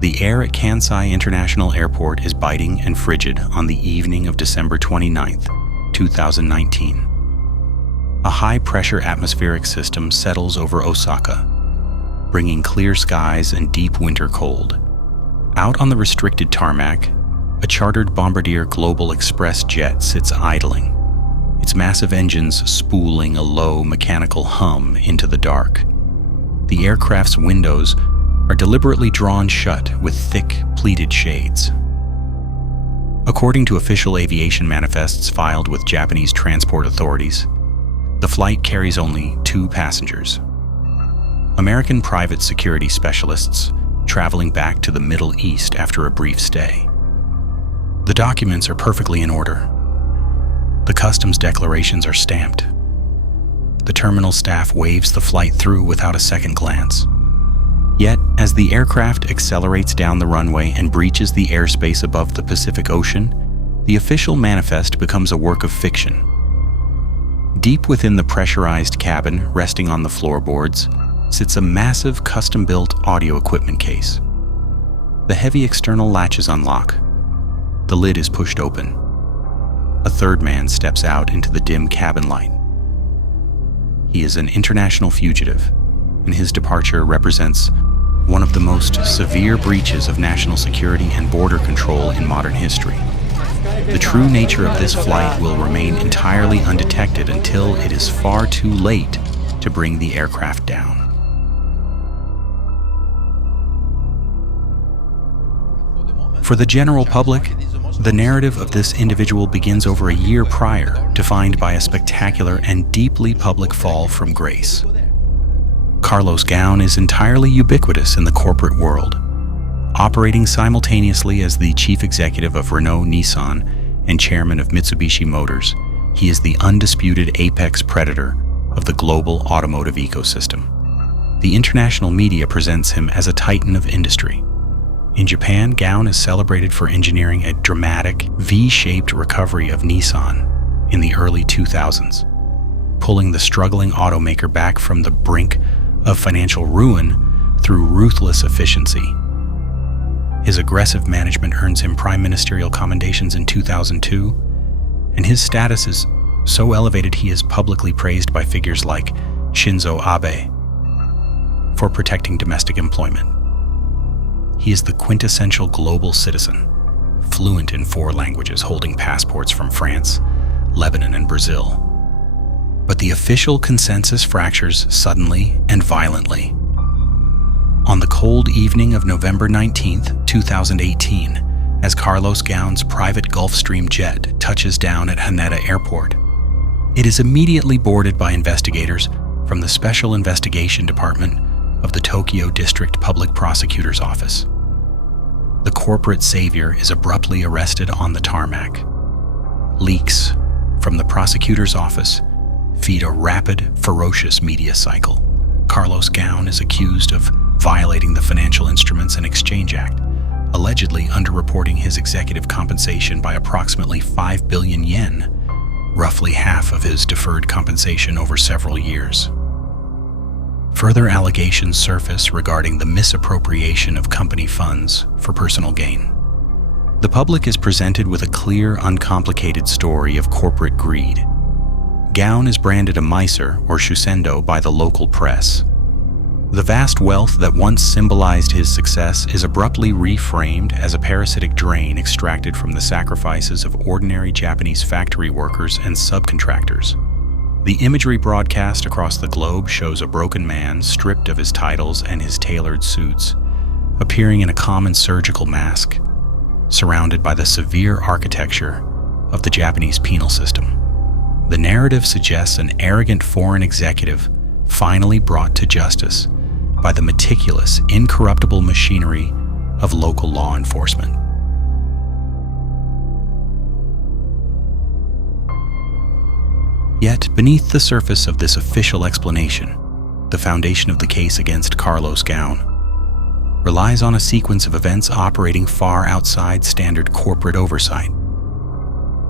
The air at Kansai International Airport is biting and frigid on the evening of December 29, 2019. A high-pressure atmospheric system settles over Osaka, bringing clear skies and deep winter cold. Out on the restricted tarmac, a chartered Bombardier Global Express jet sits idling, its massive engines spooling a low mechanical hum into the dark. The aircraft's windows are deliberately drawn shut with thick, pleated shades. According to official aviation manifests filed with Japanese transport authorities, the flight carries only 2 passengers. American private security specialists traveling back to the Middle East after a brief stay. The documents are perfectly in order. The customs declarations are stamped. The terminal staff waves the flight through without a second glance. Yet, as the aircraft accelerates down the runway and breaches the airspace above the Pacific Ocean, the official manifest becomes a work of fiction. Deep within the pressurized cabin, resting on the floorboards, sits a massive custom-built audio equipment case. The heavy external latches unlock. The lid is pushed open. A third man steps out into the dim cabin light. He is an international fugitive, and his departure represents one of the most severe breaches of national security and border control in modern history. The true nature of this flight will remain entirely undetected until it is far too late to bring the aircraft down. For the general public, the narrative of this individual begins over a year prior, defined by a spectacular and deeply public fall from grace. Carlos Ghosn is entirely ubiquitous in the corporate world. Operating simultaneously as the chief executive of Renault-Nissan and chairman of Mitsubishi Motors, he is the undisputed apex predator of the global automotive ecosystem. The international media presents him as a titan of industry. In Japan, Ghosn is celebrated for engineering a dramatic, V-shaped recovery of Nissan in the early 2000s, pulling the struggling automaker back from the brink of financial ruin through ruthless efficiency. His aggressive management earns him prime ministerial commendations in 2002, and his status is so elevated he is publicly praised by figures like Shinzo Abe for protecting domestic employment. He is the quintessential global citizen, fluent in 4 languages, holding passports from France, Lebanon, and Brazil. But the official consensus fractures suddenly and violently. On the cold evening of November 19, 2018, as Carlos Ghosn's private Gulfstream jet touches down at Haneda Airport, it is immediately boarded by investigators from the Special Investigation Department of the Tokyo District Public Prosecutor's Office. The corporate savior is abruptly arrested on the tarmac. Leaks from the prosecutor's office feed a rapid, ferocious media cycle. Carlos Ghosn is accused of violating the Financial Instruments and Exchange Act, allegedly underreporting his executive compensation by approximately 5 billion yen, roughly half of his deferred compensation over several years. Further allegations surface regarding the misappropriation of company funds for personal gain. The public is presented with a clear, uncomplicated story of corporate greed. Ghosn is branded a miser or shusendo by the local press. The vast wealth that once symbolized his success is abruptly reframed as a parasitic drain extracted from the sacrifices of ordinary Japanese factory workers and subcontractors. The imagery broadcast across the globe shows a broken man stripped of his titles and his tailored suits, appearing in a common surgical mask, surrounded by the severe architecture of the Japanese penal system. The narrative suggests an arrogant foreign executive finally brought to justice by the meticulous, incorruptible machinery of local law enforcement. Yet, beneath the surface of this official explanation, the foundation of the case against Carlos Ghosn relies on a sequence of events operating far outside standard corporate oversight.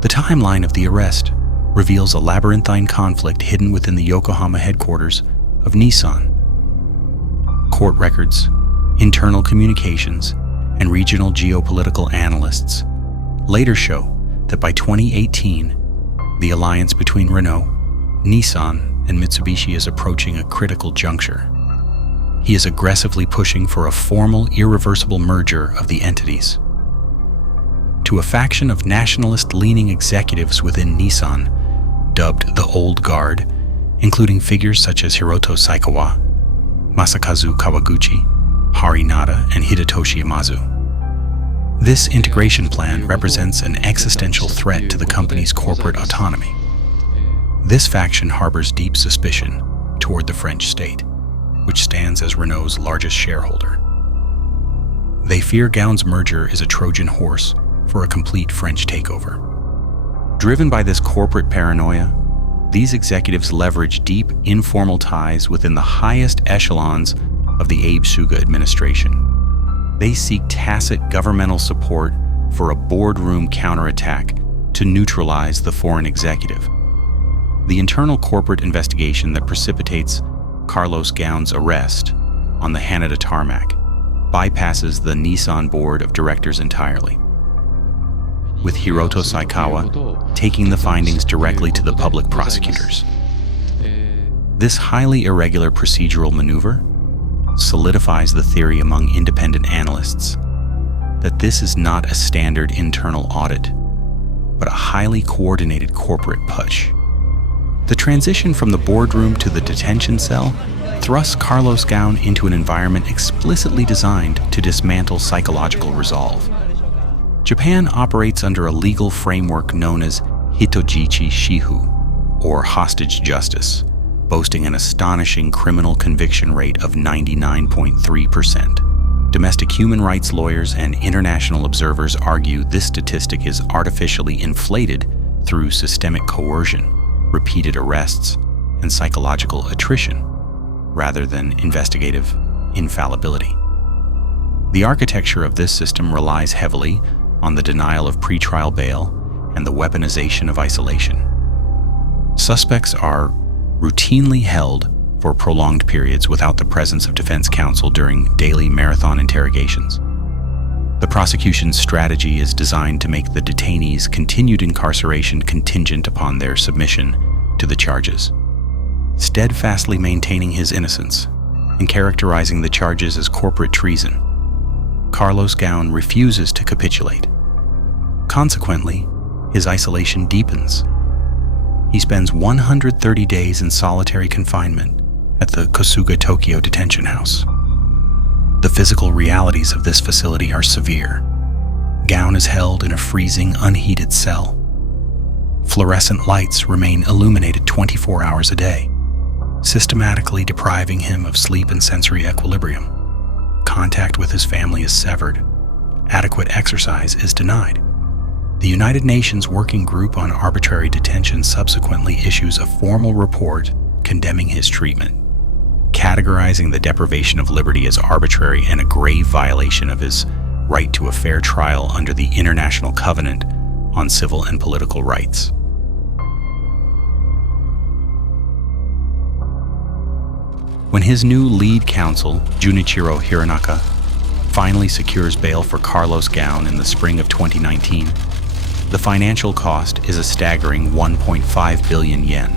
The timeline of the arrest reveals a labyrinthine conflict hidden within the Yokohama headquarters of Nissan. Court records, internal communications, and regional geopolitical analysts later show that by 2018, the alliance between Renault, Nissan, and Mitsubishi is approaching a critical juncture. He is aggressively pushing for a formal, irreversible merger of the entities. To a faction of nationalist-leaning executives within Nissan, dubbed the Old Guard, including figures such as Hiroto Saikawa, Masakazu Kawaguchi, Hari Nada, and Hidetoshi Imazu. This integration plan represents an existential threat to the company's corporate autonomy. This faction harbors deep suspicion toward the French state, which stands as Renault's largest shareholder. They fear Ghosn's merger is a Trojan horse for a complete French takeover. Driven by this corporate paranoia, these executives leverage deep, informal ties within the highest echelons of the Abe Suga administration. They seek tacit governmental support for a boardroom counterattack to neutralize the foreign executive. The internal corporate investigation that precipitates Carlos Ghosn's arrest on the Haneda tarmac bypasses the Nissan board of directors entirely, with Hiroto Saikawa taking the findings directly to the public prosecutors. This highly irregular procedural maneuver solidifies the theory among independent analysts that this is not a standard internal audit, but a highly coordinated corporate putsch. The transition from the boardroom to the detention cell thrusts Carlos Ghosn into an environment explicitly designed to dismantle psychological resolve. Japan operates under a legal framework known as hitojichi shihu, or hostage justice, boasting an astonishing criminal conviction rate of 99.3%. Domestic human rights lawyers and international observers argue this statistic is artificially inflated through systemic coercion, repeated arrests, and psychological attrition, rather than investigative infallibility. The architecture of this system relies heavily on the denial of pretrial bail and the weaponization of isolation. Suspects are routinely held for prolonged periods without the presence of defense counsel during daily marathon interrogations. The prosecution's strategy is designed to make the detainees' continued incarceration contingent upon their submission to the charges, steadfastly maintaining his innocence and characterizing the charges as corporate treason. Carlos Ghosn refuses to capitulate. Consequently, his isolation deepens. He spends 130 days in solitary confinement at the Kosuga Tokyo detention house. The physical realities of this facility are severe. Ghosn is held in a freezing, unheated cell. Fluorescent lights remain illuminated 24 hours a day, systematically depriving him of sleep and sensory equilibrium. Contact with his family is severed. Adequate exercise is denied. The United Nations Working Group on Arbitrary Detention subsequently issues a formal report condemning his treatment, categorizing the deprivation of liberty as arbitrary and a grave violation of his right to a fair trial under the International Covenant on Civil and Political Rights. When his new lead counsel, Junichiro Hironaka, finally secures bail for Carlos Ghosn in the spring of 2019, the financial cost is a staggering 1.5 billion yen,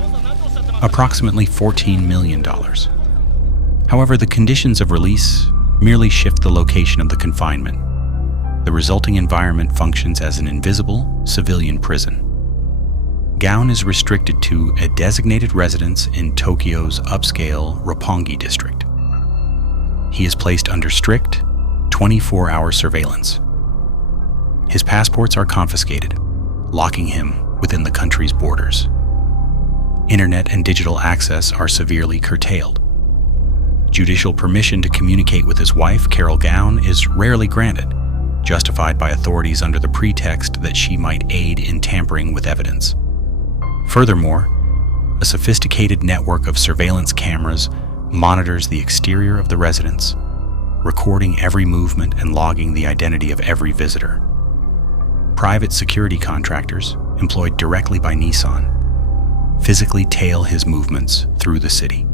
approximately $14 million. However, the conditions of release merely shift the location of the confinement. The resulting environment functions as an invisible civilian prison. Ghosn is restricted to a designated residence in Tokyo's upscale Roppongi district. He is placed under strict 24-hour surveillance. His passports are confiscated, locking him within the country's borders. Internet and digital access are severely curtailed. Judicial permission to communicate with his wife, Carol Ghosn, is rarely granted, justified by authorities under the pretext that she might aid in tampering with evidence. Furthermore, a sophisticated network of surveillance cameras monitors the exterior of the residence, recording every movement and logging the identity of every visitor. Private security contractors, employed directly by Nissan, physically tail his movements through the city.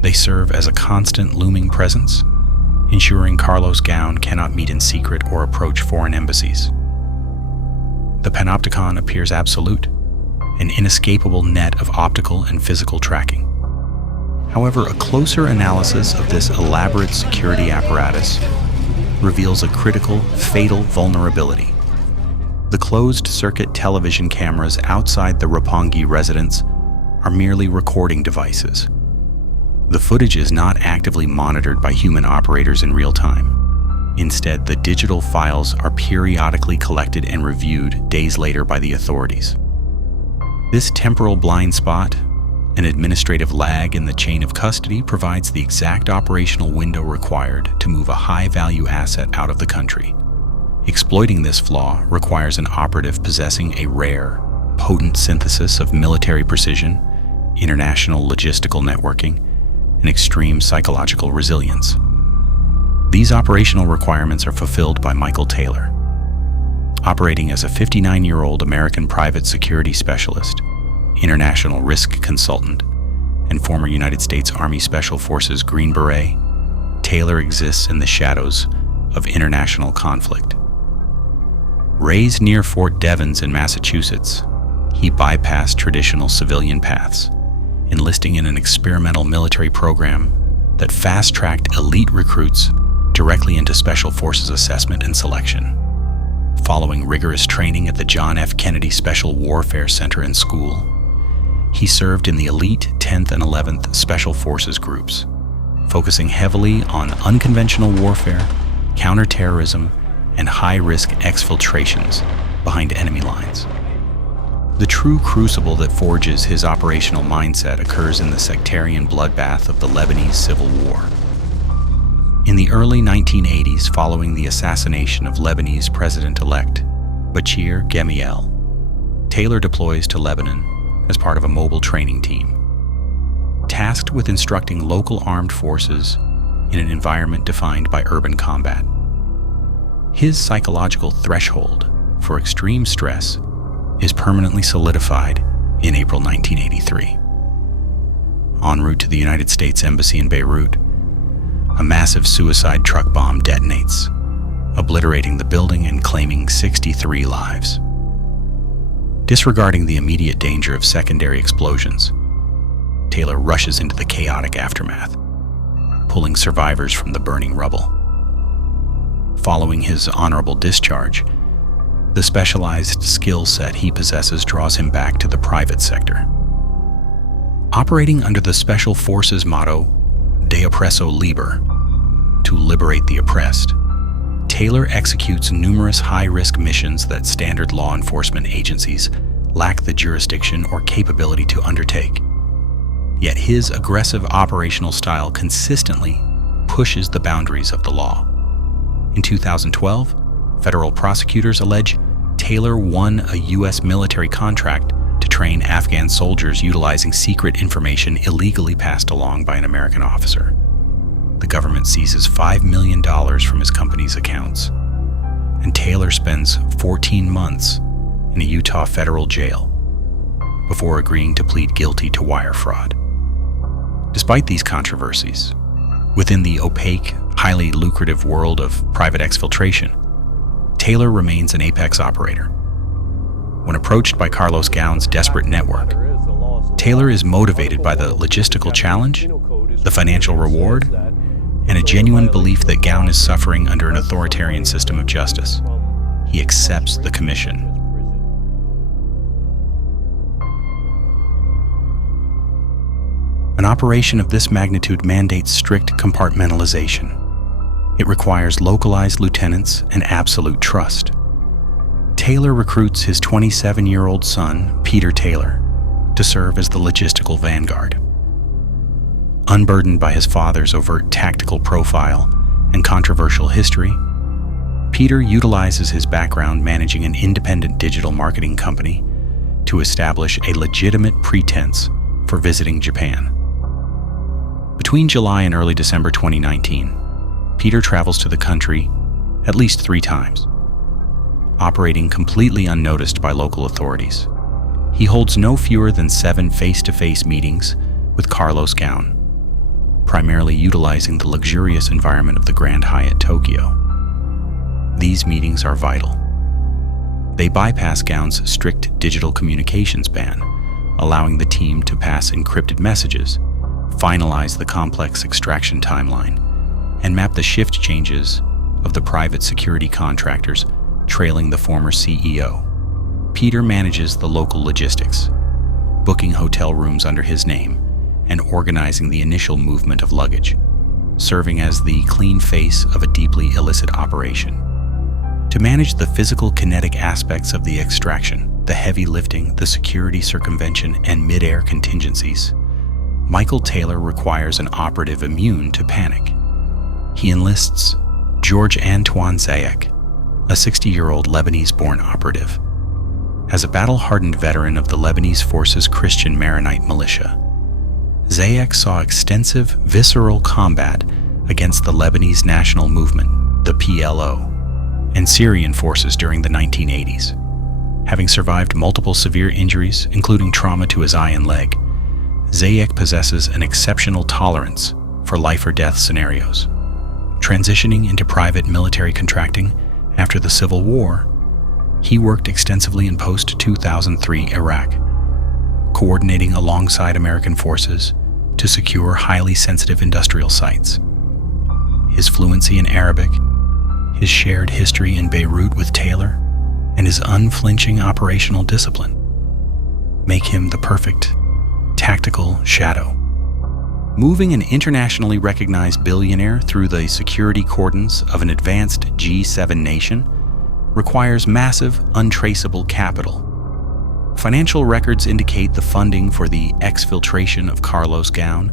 They serve as a constant looming presence, ensuring Carlos Ghosn cannot meet in secret or approach foreign embassies. The panopticon appears absolute, an inescapable net of optical and physical tracking. However, a closer analysis of this elaborate security apparatus reveals a critical, fatal vulnerability. The closed-circuit television cameras outside the Roppongi residence are merely recording devices. The footage is not actively monitored by human operators in real time. Instead, the digital files are periodically collected and reviewed days later by the authorities. This temporal blind spot, an administrative lag in the chain of custody, provides the exact operational window required to move a high-value asset out of the country. Exploiting this flaw requires an operative possessing a rare, potent synthesis of military precision, international logistical networking, and extreme psychological resilience. These operational requirements are fulfilled by Michael Taylor. Operating as a 59-year-old American private security specialist, international risk consultant, and former United States Army Special Forces Green Beret, Taylor exists in the shadows of international conflict. Raised near Fort Devens in Massachusetts, he bypassed traditional civilian paths, enlisting in an experimental military program that fast-tracked elite recruits directly into Special Forces assessment and selection. Following rigorous training at the John F. Kennedy Special Warfare Center and School, he served in the elite 10th and 11th Special Forces groups, focusing heavily on unconventional warfare, counterterrorism, and high-risk exfiltrations behind enemy lines. The true crucible that forges his operational mindset occurs in the sectarian bloodbath of the Lebanese Civil War. In the early 1980s, following the assassination of Lebanese President-elect Bachir Gemayel, Taylor deploys to Lebanon as part of a mobile training team, tasked with instructing local armed forces in an environment defined by urban combat. His psychological threshold for extreme stress is permanently solidified in April 1983. En route to the United States Embassy in Beirut, a massive suicide truck bomb detonates, obliterating the building and claiming 63 lives. Disregarding the immediate danger of secondary explosions, Taylor rushes into the chaotic aftermath, pulling survivors from the burning rubble. Following his honorable discharge, the specialized skill set he possesses draws him back to the private sector. Operating under the Special Forces motto, De Oppresso Liber, to liberate the oppressed, Taylor executes numerous high-risk missions that standard law enforcement agencies lack the jurisdiction or capability to undertake. Yet his aggressive operational style consistently pushes the boundaries of the law. In 2012, federal prosecutors allege Taylor won a U.S. military contract to train Afghan soldiers utilizing secret information illegally passed along by an American officer. The government seizes $5 million from his company's accounts, and Taylor spends 14 months in a Utah federal jail before agreeing to plead guilty to wire fraud. Despite these controversies, within the opaque, highly lucrative world of private exfiltration, Taylor remains an apex operator. When approached by Carlos Ghosn's desperate network, Taylor is motivated by the logistical challenge, the financial reward, and a genuine belief that Ghosn is suffering under an authoritarian system of justice. He accepts the commission. An operation of this magnitude mandates strict compartmentalization. It requires localized lieutenants and absolute trust. Taylor recruits his 27-year-old son, Peter Taylor, to serve as the logistical vanguard. Unburdened by his father's overt tactical profile and controversial history, Peter utilizes his background managing an independent digital marketing company to establish a legitimate pretense for visiting Japan. Between July and early December 2019, Peter travels to the country at least 3 times. Operating completely unnoticed by local authorities, he holds no fewer than 7 face-to-face meetings with Carlos Ghosn, primarily utilizing the luxurious environment of the Grand Hyatt Tokyo. These meetings are vital. They bypass Ghosn's strict digital communications ban, allowing the team to pass encrypted messages, finalize the complex extraction timeline, and map the shift changes of the private security contractors trailing the former CEO. Peter manages the local logistics, booking hotel rooms under his name and organizing the initial movement of luggage, serving as the clean face of a deeply illicit operation. To manage the physical kinetic aspects of the extraction, the heavy lifting, the security circumvention, and mid-air contingencies, Michael Taylor requires an operative immune to panic. He enlists George Antoine Zayek, a 60-year-old Lebanese-born operative. As a battle-hardened veteran of the Lebanese Forces Christian Maronite militia, Zayek saw extensive, visceral combat against the Lebanese National Movement, the PLO, and Syrian forces during the 1980s. Having survived multiple severe injuries, including trauma to his eye and leg, Zayek possesses an exceptional tolerance for life-or-death scenarios. Transitioning into private military contracting after the Civil War, he worked extensively in post-2003 Iraq, coordinating alongside American forces to secure highly sensitive industrial sites. His fluency in Arabic, his shared history in Beirut with Taylor, and his unflinching operational discipline make him the perfect tactical shadow. Moving an internationally recognized billionaire through the security cordons of an advanced G7 nation requires massive, untraceable capital. Financial records indicate the funding for the exfiltration of Carlos Ghosn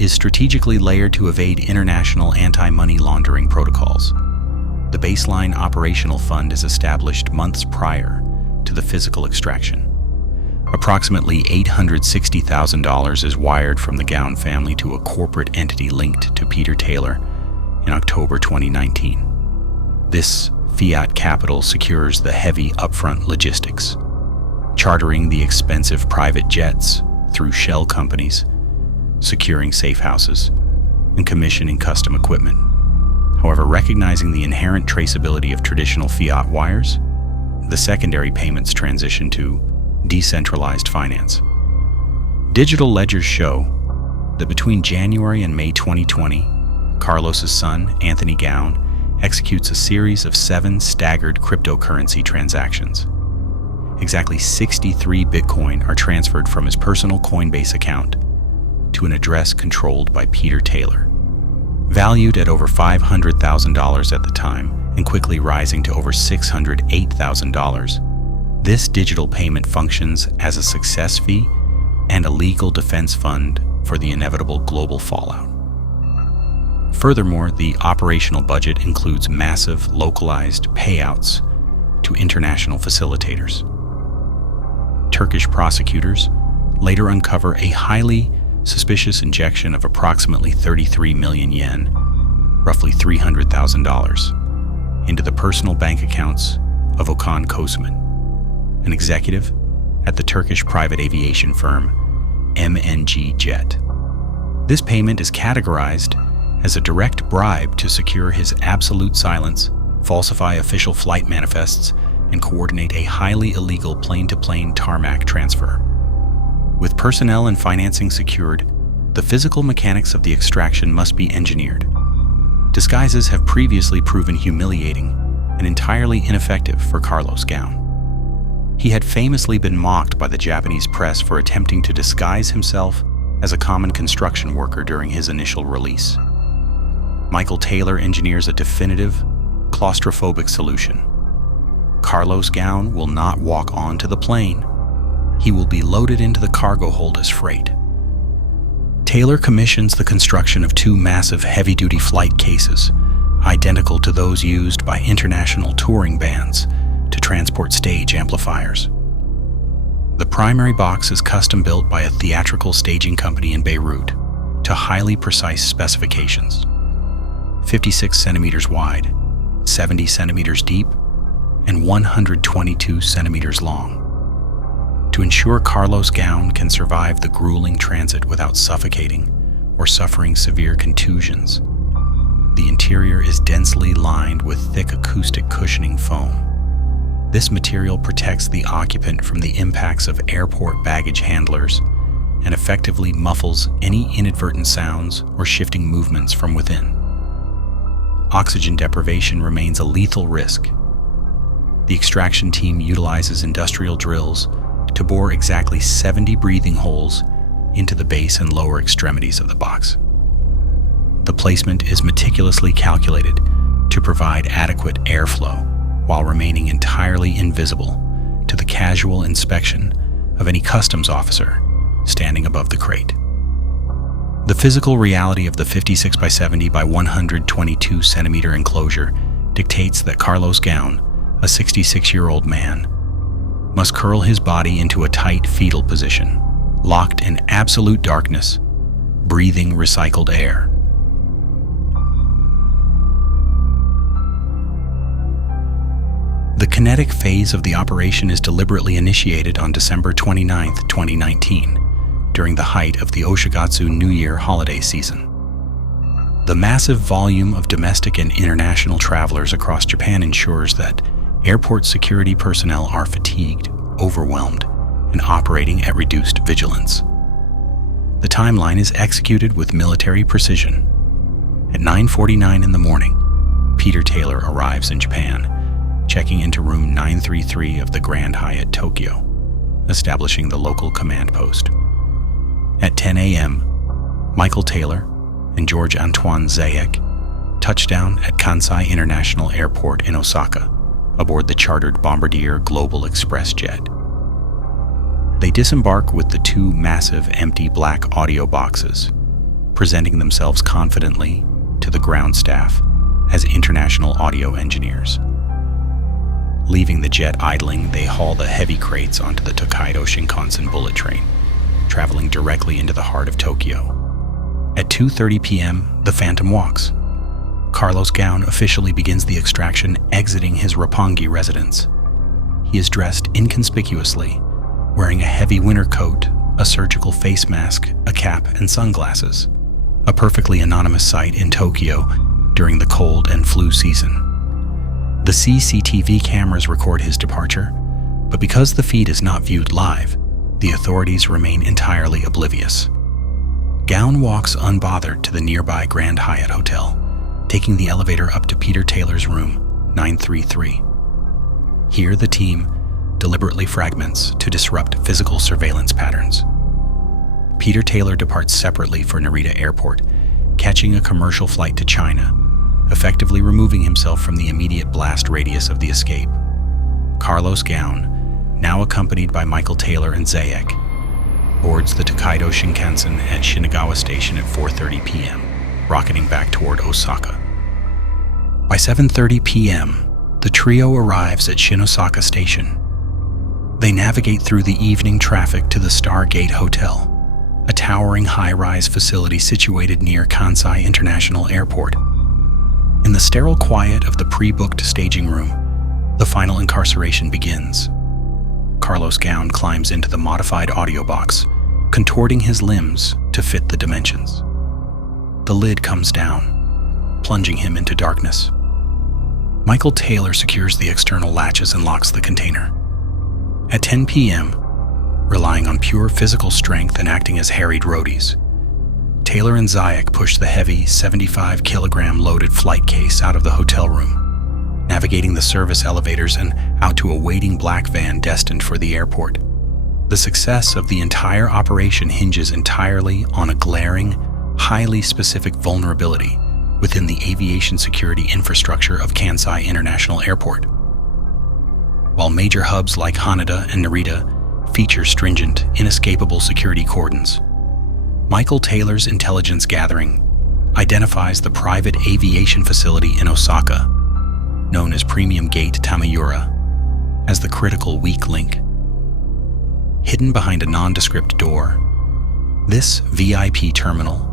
is strategically layered to evade international anti-money laundering protocols. The baseline operational fund is established months prior to the physical extraction. Approximately $860,000 is wired from the Ghosn family to a corporate entity linked to Peter Taylor in October 2019. This fiat capital secures the heavy upfront logistics, chartering the expensive private jets through shell companies, securing safe houses, and commissioning custom equipment. However, recognizing the inherent traceability of traditional fiat wires, the secondary payments transition to decentralized finance. Digital ledgers show that between January and May 2020, Carlos's son, Anthony Ghosn, executes a series of 7 staggered cryptocurrency transactions. Exactly 63 Bitcoin are transferred from his personal Coinbase account to an address controlled by Peter Taylor. Valued at over $500,000 at the time and quickly rising to over $608,000, this digital payment functions as a success fee and a legal defense fund for the inevitable global fallout. Furthermore, the operational budget includes massive localized payouts to international facilitators. Turkish prosecutors later uncover a highly suspicious injection of approximately 33 million yen, roughly $300,000, into the personal bank accounts of Okan Kosman, an executive at the Turkish private aviation firm MNG Jet. This payment is categorized as a direct bribe to secure his absolute silence, falsify official flight manifests, and coordinate a highly illegal plane-to-plane tarmac transfer. With personnel and financing secured, the physical mechanics of the extraction must be engineered. Disguises have previously proven humiliating and entirely ineffective for Carlos Ghosn. He had famously been mocked by the Japanese press for attempting to disguise himself as a common construction worker during his initial release. Michael Taylor engineers a definitive, claustrophobic solution. Carlos Ghosn will not walk onto the plane. He will be loaded into the cargo hold as freight. Taylor commissions the construction of 2 massive heavy-duty flight cases, identical to those used by international touring bands to transport stage amplifiers. The primary box is custom-built by a theatrical staging company in Beirut to highly precise specifications. 56 centimeters wide, 70 centimeters deep, and 122 centimeters long. To ensure Carlos Ghosn can survive the grueling transit without suffocating, or suffering severe contusions. The interior is densely lined with thick acoustic cushioning foam. This material protects the occupant from the impacts of airport baggage handlers and effectively muffles any inadvertent sounds or shifting movements from within. Oxygen deprivation remains a lethal risk. The extraction team utilizes industrial drills to bore exactly 70 breathing holes into the base and lower extremities of the box. The placement is meticulously calculated to provide adequate airflow while remaining entirely invisible to the casual inspection of any customs officer standing above the crate. The physical reality of the 56 by 70 by 122 centimeter enclosure dictates that Carlos Ghosn, a 66-year-old man, must curl his body into a tight fetal position, locked in absolute darkness, breathing recycled air. The kinetic phase of the operation is deliberately initiated on December 29, 2019, during the height of the Oshigatsu New Year holiday season. The massive volume of domestic and international travelers across Japan ensures that airport security personnel are fatigued, overwhelmed, and operating at reduced vigilance. The timeline is executed with military precision. At 9:49 in the morning, Peter Taylor arrives in Japan, checking into room 933 of the Grand Hyatt Tokyo, establishing the local command post. At 10 a.m., Michael Taylor and George Antoine Zayek touchdown at Kansai International Airport in Osaka aboard the chartered Bombardier Global Express jet. They disembark with the two massive empty black audio boxes, presenting themselves confidently to the ground staff as international audio engineers. Leaving the jet idling, they haul the heavy crates onto the Tokaido Shinkansen bullet train, traveling directly into the heart of Tokyo. At 2:30 p.m., the Phantom walks. Carlos Ghosn officially begins the extraction, exiting his Roppongi residence. He is dressed inconspicuously, wearing a heavy winter coat, a surgical face mask, a cap, and sunglasses. A perfectly anonymous sight in Tokyo during the cold and flu season. The CCTV cameras record his departure, but because the feed is not viewed live, the authorities remain entirely oblivious. Ghosn walks unbothered to the nearby Grand Hyatt Hotel, taking the elevator up to Peter Taylor's room, 933. Here, the team deliberately fragments to disrupt physical surveillance patterns. Peter Taylor departs separately for Narita Airport, catching a commercial flight to China, effectively removing himself from the immediate blast radius of the escape. Carlos Ghosn, now accompanied by Michael Taylor and Zayek, boards the Tokaido Shinkansen at Shinagawa Station at 4:30 p.m., rocketing back toward Osaka. By 7:30 p.m., the trio arrives at Shinosaka Station. They navigate through the evening traffic to the Stargate Hotel, a towering high-rise facility situated near Kansai International Airport. In the sterile quiet of the pre-booked staging room, the final incarceration begins. Carlos Ghosn climbs into the modified audio box, contorting his limbs to fit the dimensions. The lid comes down, plunging him into darkness. Michael Taylor secures the external latches and locks the container. At 10 p.m., relying on pure physical strength and acting as harried roadies, Taylor and Zayek push the heavy 75-kilogram loaded flight case out of the hotel room, navigating the service elevators and out to a waiting black van destined for the airport. The success of the entire operation hinges entirely on a glaring, highly specific vulnerability within the aviation security infrastructure of Kansai International Airport. While major hubs like Haneda and Narita feature stringent, inescapable security cordons, Michael Taylor's intelligence gathering identifies the private aviation facility in Osaka, known as Premium Gate Tamayura, as the critical weak link. Hidden behind a nondescript door, this VIP terminal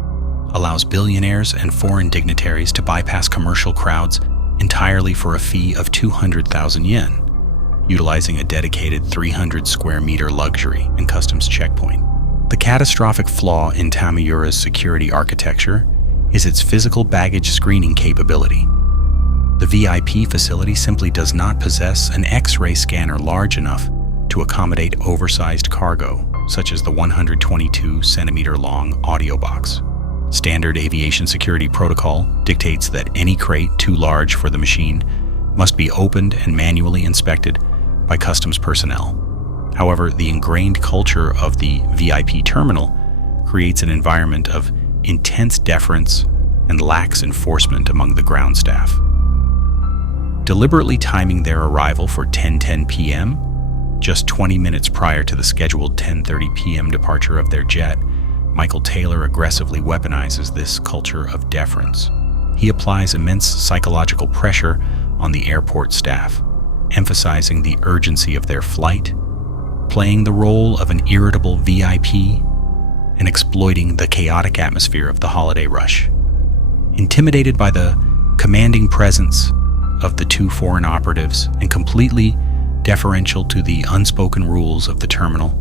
allows billionaires and foreign dignitaries to bypass commercial crowds entirely for a fee of 200,000 yen, utilizing a dedicated 300 square meter luxury and customs checkpoint. The catastrophic flaw in Tamiyura's security architecture is its physical baggage screening capability. The VIP facility simply does not possess an X-ray scanner large enough to accommodate oversized cargo, such as the 122-centimeter-long audio box. Standard aviation security protocol dictates that any crate too large for the machine must be opened and manually inspected by customs personnel. However, the ingrained culture of the VIP terminal creates an environment of intense deference and lax enforcement among the ground staff. Deliberately timing their arrival for 10:10 p.m., just 20 minutes prior to the scheduled 10:30 p.m. departure of their jet, Michael Taylor aggressively weaponizes this culture of deference. He applies immense psychological pressure on the airport staff, emphasizing the urgency of their flight, playing the role of an irritable VIP, and exploiting the chaotic atmosphere of the holiday rush. Intimidated by the commanding presence of the two foreign operatives and completely deferential to the unspoken rules of the terminal,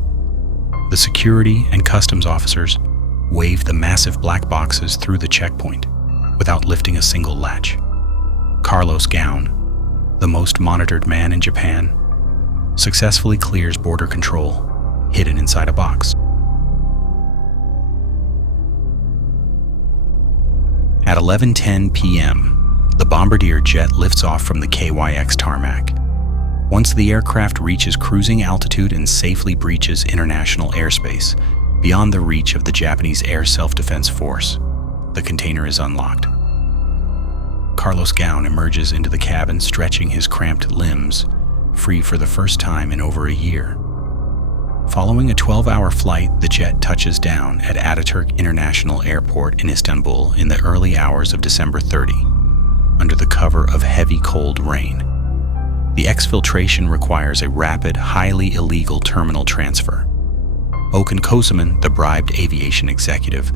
the security and customs officers wave the massive black boxes through the checkpoint without lifting a single latch. Carlos Ghosn, the most monitored man in Japan, successfully clears border control, hidden inside a box. At 11:10 p.m., the Bombardier jet lifts off from the KYX tarmac. Once the aircraft reaches cruising altitude and safely breaches international airspace, beyond the reach of the Japanese Air Self-Defense Force, the container is unlocked. Carlos Ghosn emerges into the cabin, stretching his cramped limbs, free for the first time in over a year. Following a 12-hour flight, the jet touches down at Ataturk International Airport in Istanbul in the early hours of December 30, under the cover of heavy cold rain. The exfiltration requires a rapid, highly illegal terminal transfer. Okan Kocaman, the bribed aviation executive,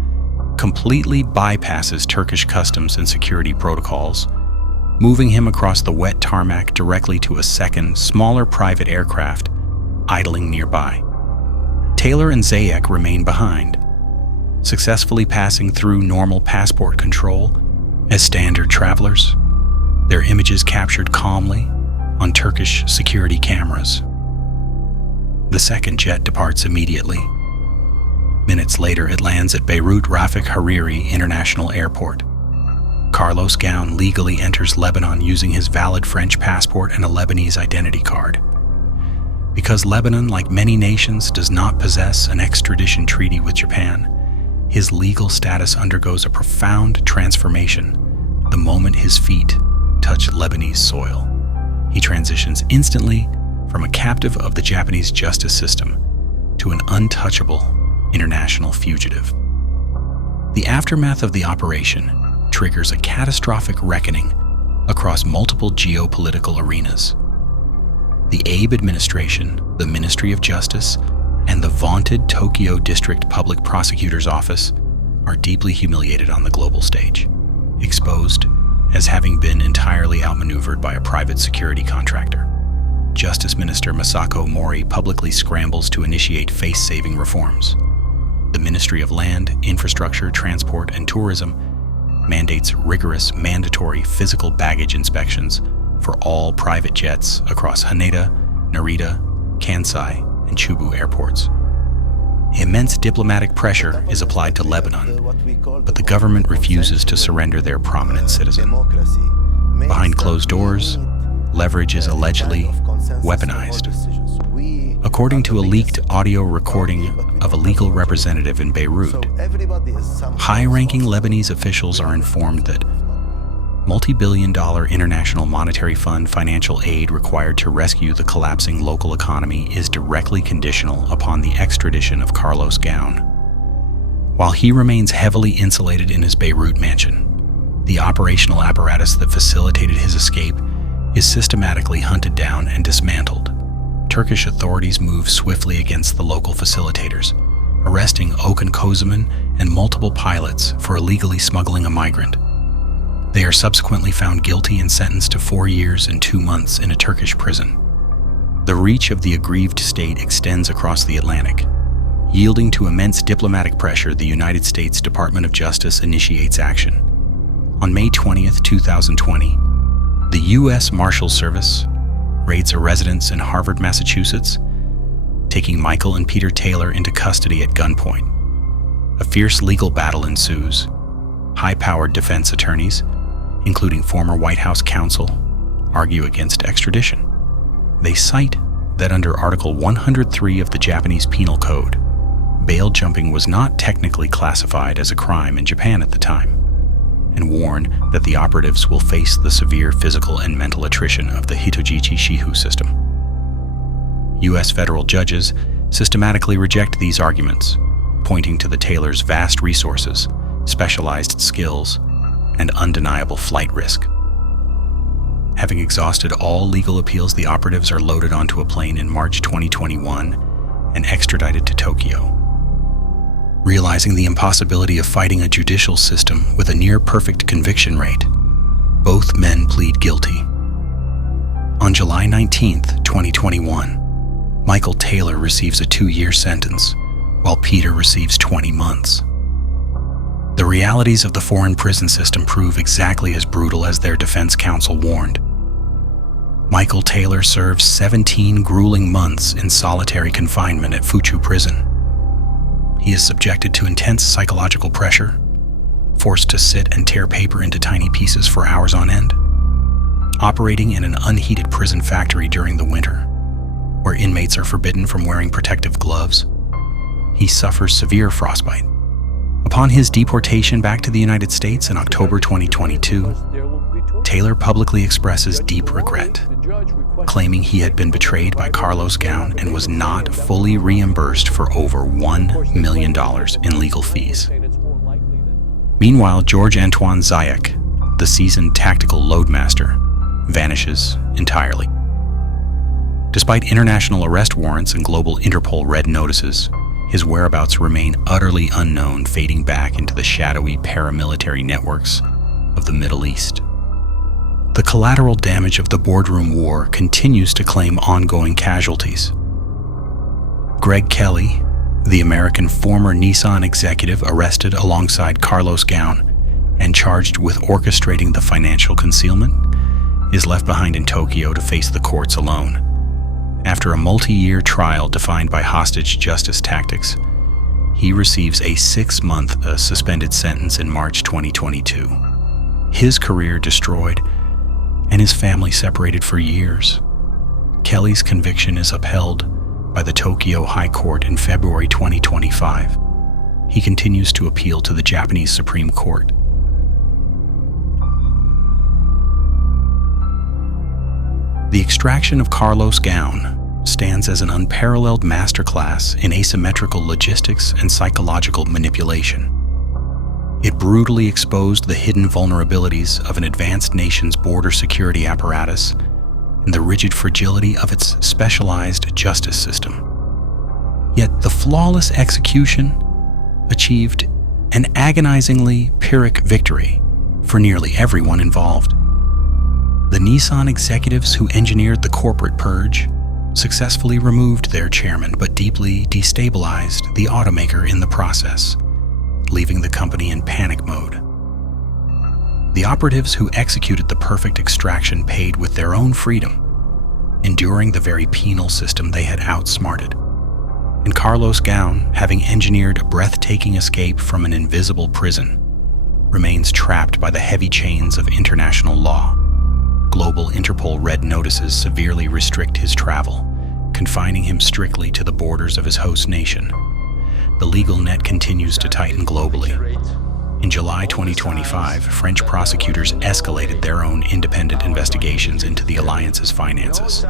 completely bypasses Turkish customs and security protocols, moving him across the wet tarmac directly to a second, smaller private aircraft idling nearby. Taylor and Zayek remain behind, successfully passing through normal passport control as standard travelers, their images captured calmly on Turkish security cameras. The second jet departs immediately. Minutes later, it lands at Beirut Rafik Hariri International Airport. Carlos Ghosn legally enters Lebanon using his valid French passport and a Lebanese identity card. Because Lebanon, like many nations, does not possess an extradition treaty with Japan, his legal status undergoes a profound transformation the moment his feet touch Lebanese soil. He transitions instantly from a captive of the Japanese justice system to an untouchable international fugitive. The aftermath of the operation triggers a catastrophic reckoning across multiple geopolitical arenas. The Abe administration, the Ministry of Justice, and the vaunted Tokyo District Public Prosecutor's Office are deeply humiliated on the global stage, exposed as having been entirely outmaneuvered by a private security contractor. Justice Minister Masako Mori publicly scrambles to initiate face-saving reforms. The Ministry of Land, Infrastructure, Transport, and Tourism mandates rigorous mandatory physical baggage inspections for all private jets across Haneda, Narita, Kansai, and Chubu airports. Immense diplomatic pressure is applied to Lebanon, but the government refuses to surrender their prominent citizen. Behind closed doors, leverage is allegedly weaponized. According to a leaked audio recording of a legal representative in Beirut, high-ranking Lebanese officials are informed that multi-billion-dollar International Monetary Fund financial aid required to rescue the collapsing local economy is directly conditional upon the extradition of Carlos Ghosn. While he remains heavily insulated in his Beirut mansion, the operational apparatus that facilitated his escape is systematically hunted down and dismantled. Turkish authorities move swiftly against the local facilitators, arresting Okan Kocaman and multiple pilots for illegally smuggling a migrant. They are subsequently found guilty and sentenced to 4 years and 2 months in a Turkish prison. The reach of the aggrieved state extends across the Atlantic. Yielding to immense diplomatic pressure, the United States Department of Justice initiates action. On May 20th, 2020, the U.S. Marshals Service raids a residence in Harvard, Massachusetts, taking Michael and Peter Taylor into custody at gunpoint. A fierce legal battle ensues. High-powered defense attorneys, including former White House counsel, argue against extradition. They cite that under Article 103 of the Japanese Penal Code, bail jumping was not technically classified as a crime in Japan at the time, and warn that the operatives will face the severe physical and mental attrition of the Hitojichi Shihu system. U.S. federal judges systematically reject these arguments, pointing to the Taylors' vast resources, specialized skills, and undeniable flight risk. Having exhausted all legal appeals, the operatives are loaded onto a plane in March 2021 and extradited to Tokyo. Realizing the impossibility of fighting a judicial system with a near-perfect conviction rate, both men plead guilty. On July 19, 2021, Michael Taylor receives a 2-year sentence, while Peter receives 20 months. The realities of the foreign prison system prove exactly as brutal as their defense counsel warned. Michael Taylor serves 17 grueling months in solitary confinement at Fuchu Prison. He is subjected to intense psychological pressure, forced to sit and tear paper into tiny pieces for hours on end, operating in an unheated prison factory during the winter, where inmates are forbidden from wearing protective gloves. He suffers severe frostbite. Upon his deportation back to the United States in October 2022, Taylor publicly expresses deep regret, claiming he had been betrayed by Carlos Ghosn and was not fully reimbursed for over $1 million in legal fees. Meanwhile, George Antoine Zayek, the seasoned tactical loadmaster, vanishes entirely. Despite international arrest warrants and global Interpol red notices, his whereabouts remain utterly unknown, fading back into the shadowy paramilitary networks of the Middle East. The collateral damage of the boardroom war continues to claim ongoing casualties. Greg Kelly, the American former Nissan executive arrested alongside Carlos Ghosn and charged with orchestrating the financial concealment, is left behind in Tokyo to face the courts alone. After a multi-year trial defined by hostage justice tactics, he receives a 6-month suspended sentence in March 2022. His career destroyed and his family separated for years. Kelly's conviction is upheld by the Tokyo High Court in February 2025. He continues to appeal to the Japanese Supreme Court. The extraction of Carlos Ghosn stands as an unparalleled masterclass in asymmetrical logistics and psychological manipulation. It brutally exposed the hidden vulnerabilities of an advanced nation's border security apparatus and the rigid fragility of its specialized justice system. Yet the flawless execution achieved an agonizingly Pyrrhic victory for nearly everyone involved. The Nissan executives who engineered the corporate purge successfully removed their chairman but deeply destabilized the automaker in the process, leaving the company in panic mode. The operatives who executed the perfect extraction paid with their own freedom, enduring the very penal system they had outsmarted. And Carlos Ghosn, having engineered a breathtaking escape from an invisible prison, remains trapped by the heavy chains of international law. Global Interpol red notices severely restrict his travel, confining him strictly to the borders of his host nation. The legal net continues to tighten globally. In July 2025, French prosecutors escalated their own independent investigations into the alliance's finances,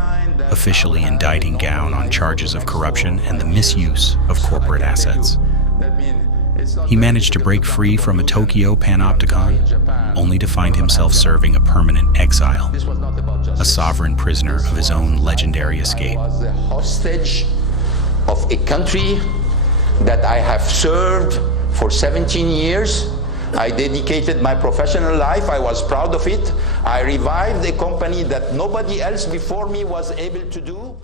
officially indicting Ghosn on charges of corruption and the misuse of corporate assets. He managed to break free from a Tokyo panopticon, only to find himself serving a permanent exile, a sovereign prisoner of his own legendary escape. I was the hostage of a country that I have served for 17 years. I dedicated my professional life. I was proud of it. I revived a company that nobody else before me was able to do.